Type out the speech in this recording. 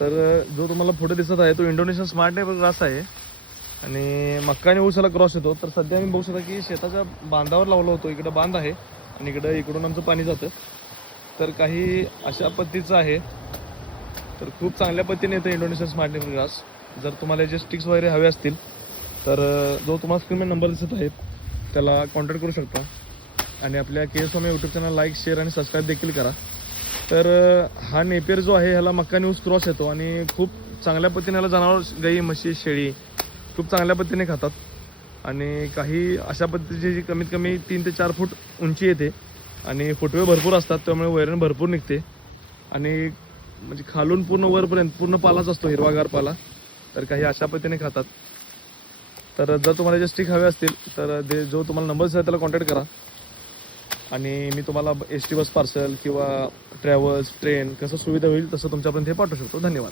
तर जो तुम्हाला पुढे दिसत आहे तो इंडोनेशियन स्मार्ट नेपर ग्रास आहे आणि मक्का आणि ऊसाला क्रॉस येतो. तर सध्या मी बघू शकता की शेताच्या बांधावर लावला होतो. इकडं बांध आहे आणि इकडून आमचं पाणी जातं. तर काही अशा पद्धतीचं आहे. तर खूप चांगल्या पद्धतीने येतं इंडोनेशियन स्मार्ट नेपर ग्रास. जर तुम्हाला जे स्टिक्स वगैरे हवे असतील तर जो तुम्हाला स्क्रीनवर नंबर दिसत आहे त्याला कॉन्टॅक्ट करू शकता. आणि आपल्या के एस स्वामी यूट्यूब चॅनल लाईक, शेअर आणि सबस्क्राईब देखील करा. तर हा नेपियर जो आहे ह्याला मक्का आणि ऊस क्रॉस येतो आणि खूप चांगल्या पद्धतीने ह्याला जनावर, गाई, म्हशी, शेळी खूप चांगल्या पद्धतीने खातात. आणि काही अशा पद्धतीची जी कमीत कमी 3 ते 4 फूट उंची येते आणि फुटवे भरपूर असतात, त्यामुळे वैरण भरपूर निघते आणि म्हणजे खालून पूर्ण वरपर्यंत पूर्ण पालाच असतो, हिरवागार पाला. तर काही अशा पद्धतीने खातात. तर जर तुम्हाला जे स्टिक हवे असतील तर जो तुम्हाला नंबर दिसेल त्याला कॉन्टॅक्ट करा आणि मी तुम्हाला एस टी बस पार्सल किंवा ट्रॅव्हल्स, ट्रेन कसं सुविधा होईल तसं तुमच्यापर्यंत हे पाठवू शकतो. धन्यवाद.